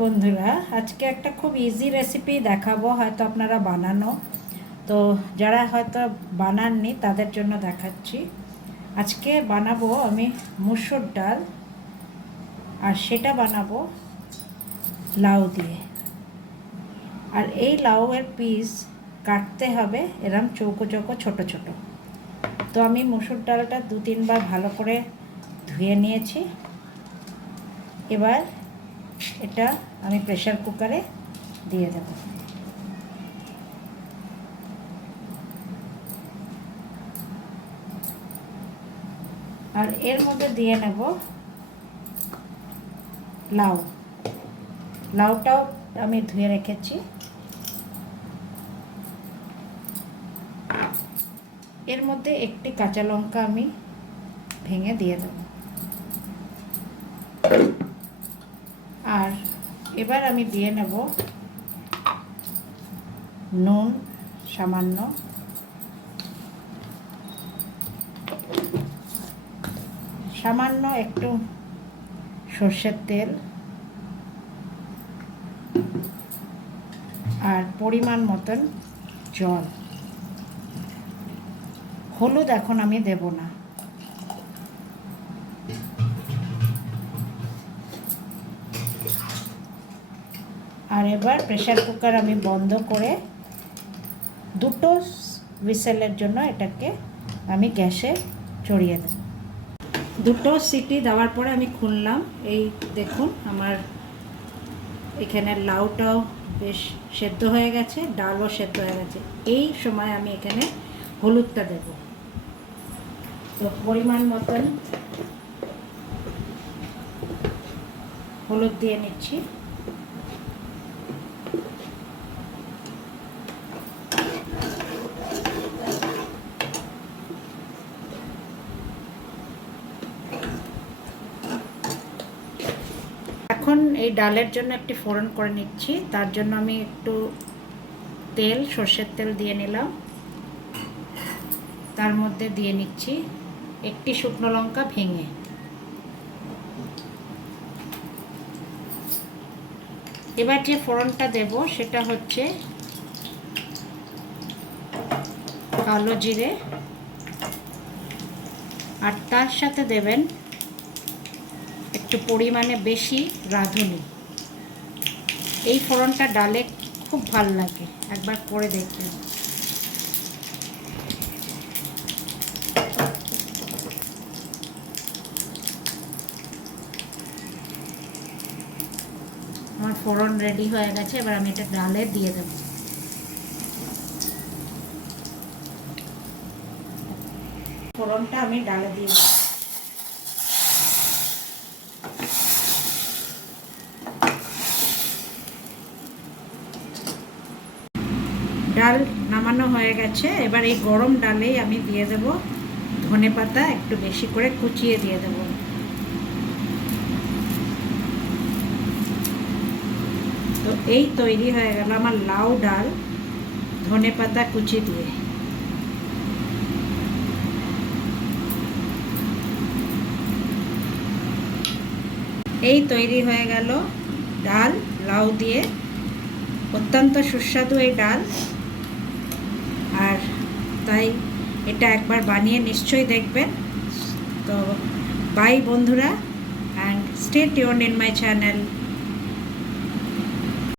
বন্ধুরা, আজকে একটা খুব ইজি রেসিপি দেখাবো, হয়তো আপনারা বানানো তো যারা হয়তো বানাননি তাদের জন্য দেখাচ্ছি। আজকে বানাবো আমি মুসুর ডাল, আর সেটা বানাবো লাউ দিয়ে। আর এই লাউয়ের পিস কাটতে হবে এরম চৌকো চৌকো ছোট ছোট। তো আমি মুসুর ডালটা 2-3 বার ভালো করে ধুয়ে নিয়েছি। এবার এটা আমি প্রেসার কুকারে দিয়ে দেব। আর এর মধ্যে দিয়ে নেব লাউ। লাউটাও আমি ধুয়ে রেখেছি। এর মধ্যে একটি কাঁচা লঙ্কা আমি ভেঙে দিয়ে দেব। আর এবার আমি দিয়ে নেব নুন সামান্য, সামান্য একটু সর্ষের তেল, আর পরিমাণ মতন জল। হলুদ এখন আমি দেব না। আর এবার প্রেসার কুকার আমি বন্ধ করে 2টো হুইসেলের জন্য এটাকে আমি গ্যাসে চড়িয়ে দেব। 2টো সিটি দেওয়ার পরে আমি খুললাম। এই দেখুন আমার এখানে লাউটাও বেশ সেদ্ধ হয়ে গেছে, ডালও সেদ্ধ হয়ে গেছে। এই সময় আমি এখানে হলুদটা দেব। তো পরিমাণ মতন হলুদ দিয়ে নিচ্ছি। এখন এই ডালের জন্য একটি ফোড়ন করে নিচ্ছি। তার জন্য আমি একটু তেল, সর্ষের তেল দিয়ে নিলাম। তার মধ্যে দিয়ে নিচ্ছি একটি শুকনো লঙ্কা ভেঙে। এবার যে ফোড়নটা দেব সেটা হচ্ছে কালো জিরে, আর তার সাথে দেবেন একটু পরিমাণে বেশি রাঁধুনি। এই ফোড়নটা ডালে খুব ভালো লাগে, একবার করে দেখবেন। আমার ফোড়ন রেডি হয়ে গেছে। এবার আমি এটা ডালে দিয়ে দেব। ফোড়নটা আমি ডালে দিয়ে দেব। ডাল নামানো হয়ে গেছে। এবার এই গরম ডালেই আমি দিয়ে দেব ধনেপাতা, একটু বেশি করে কুচিয়ে দিয়ে দেব। তো এই তৈরি হয়ে গেল আমার লাউ ডাল ধনেপাতা কুচি দিয়ে। এই তৈরি হয়ে গেল ডাল লাউ দিয়ে। অত্যন্ত সুস্বাদু এই ডাল। আর তাই এটা একবার বানিয়ে নিশ্চয়ই দেখবেন। তো বাই বন্ধুরা, and stay tuned in my channel.